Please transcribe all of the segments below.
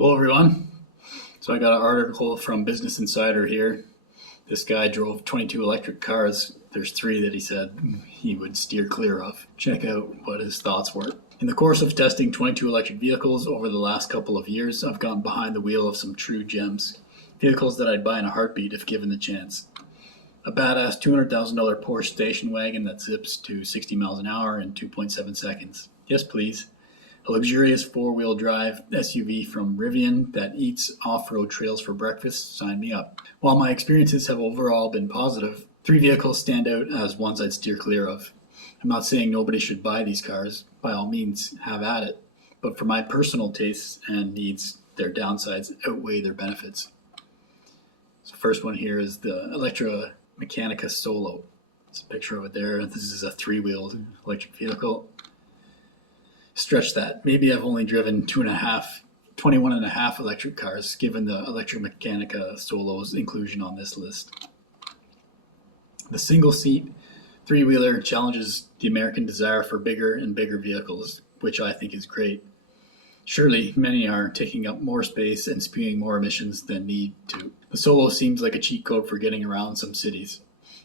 Hello, everyone. So I got an article from Business Insider here. This guy drove 22 electric cars. There's three that he said he would steer clear of. Check out what his thoughts were. In the course of testing 22 electric vehicles over the last couple of years, I've gotten behind the wheel of some true gems. Vehicles that I'd buy in a heartbeat if given the chance. A badass $200,000 Porsche station wagon that zips to 60 miles an hour in 2.7 seconds. Yes, please. A luxurious four-wheel drive SUV from Rivian that eats off-road trails for breakfast. Sign me up. While my experiences have overall been positive, three vehicles stand out as ones I'd steer clear of. I'm not saying nobody should buy these cars. By all means, have at it. But for my personal tastes and needs, their downsides outweigh their benefits. So first one here is the Electromechanica Solo. There's a picture of it there. This is a three-wheeled electric vehicle. Stretch that. Maybe I've only driven 21 and a half electric cars, given the Electromechanica Solo's inclusion on this list. The single-seat three-wheeler challenges the American desire for bigger and bigger vehicles, which I think is great. Surely, many are taking up more space and spewing more emissions than need to. The Solo seems like a cheat code for getting around some cities.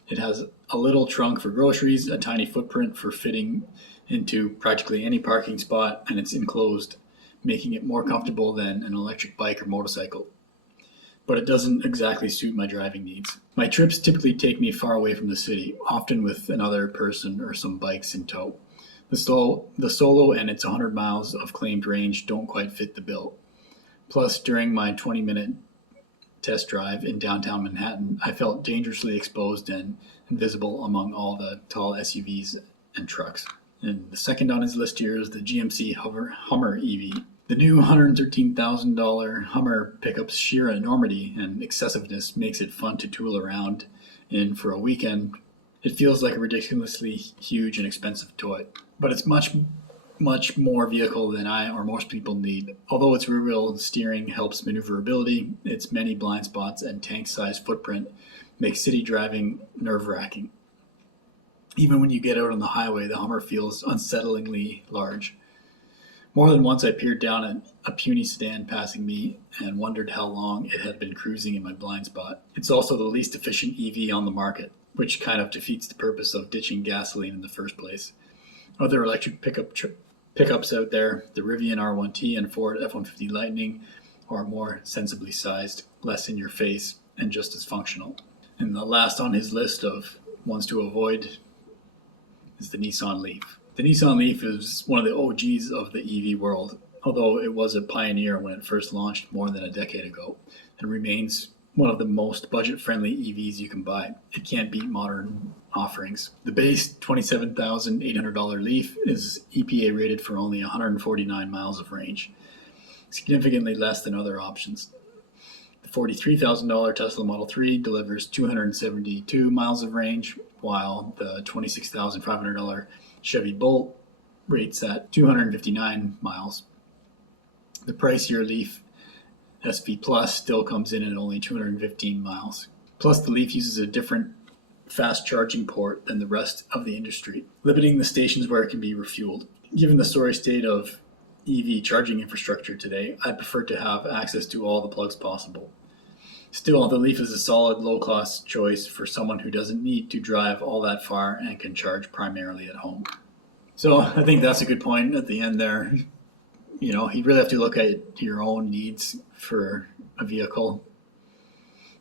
It has a little trunk for groceries, a tiny footprint for fitting into practically any parking spot, and it's enclosed, making it more comfortable than an electric bike or motorcycle. But it doesn't exactly suit my driving needs. My trips typically take me far away from the city, often with another person or some bikes in tow. The Solo and its 100 miles of claimed range don't quite fit the bill. Plus, during my 20-minute test drive in downtown Manhattan, I felt dangerously exposed and invisible among all the tall SUVs and trucks. And the second on his list here is the GMC Hummer EV. The new $113,000 Hummer pickups sheer enormity and excessiveness makes it fun to tool around in for a weekend. It feels like a ridiculously huge and expensive toy, but it's much more vehicle than I or most people need. Although its rear-wheel steering helps maneuverability, its many blind spots and tank-sized footprint make city driving nerve-wracking. Even when you get out on the highway, the Hummer feels unsettlingly large. More than once I peered down at a puny sedan passing me and wondered how long it had been cruising in my blind spot. It's also the least efficient EV on the market, which kind of defeats the purpose of ditching gasoline in the first place. Other electric pickups out there, the Rivian R1T and Ford F-150 Lightning, are more sensibly sized, less in your face, and just as functional. And the last on his list of ones to avoid is the Nissan Leaf. The Nissan Leaf is one of the OGs of the EV world, although it was a pioneer when it first launched more than a decade ago, and remains one of the most budget-friendly EVs you can buy. It can't beat modern offerings. The base $27,800 Leaf is EPA rated for only 149 miles of range, significantly less than other options. The $43,000 Tesla Model 3 delivers 272 miles of range, while the $26,500 Chevy Bolt rates at 259 miles. The pricier Leaf SV Plus still comes in at only 215 miles. Plus, the Leaf uses a different fast charging port than the rest of the industry, limiting the stations where it can be refueled. Given the sorry state of EV charging infrastructure today, I prefer to have access to all the plugs possible. Still, the Leaf is a solid low-cost choice for someone who doesn't need to drive all that far and can charge primarily at home. So I think that's a good point at the end there. You know, you really have to look at your own needs for a vehicle.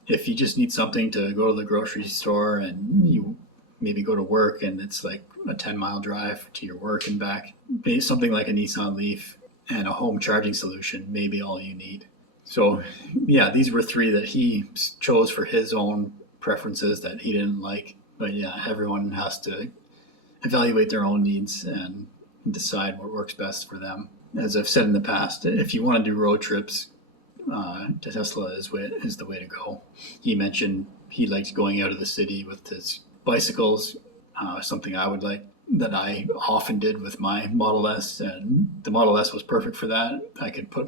If you just need something to go to the grocery store and you maybe go to work and it's like a 10-mile drive to your work and back, maybe something like a Nissan Leaf and a home charging solution may be all you need. So yeah, these were three that he chose for his own preferences that he didn't like. But yeah, everyone has to evaluate their own needs and decide what works best for them. As I've said in the past, if you want to do road trips, Tesla is the way to go. He mentioned he likes going out of the city with his bicycles, something I would like, that I often did with my Model S, and the Model S was perfect for that. I could put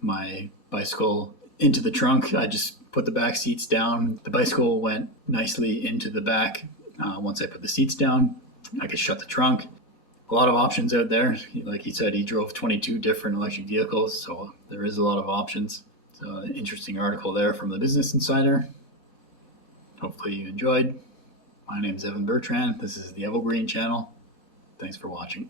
my bicycle into the trunk. I just put the back seats down. The bicycle went nicely into the back. Once I put the seats down, I could shut the trunk, a lot of options out there. Like he said, he drove 22 different electric vehicles, so there is a lot of options. So an interesting article there from the Business Insider. Hopefully you enjoyed. My name is Evan Bertrand. This is the Evo Green channel. Thanks for watching.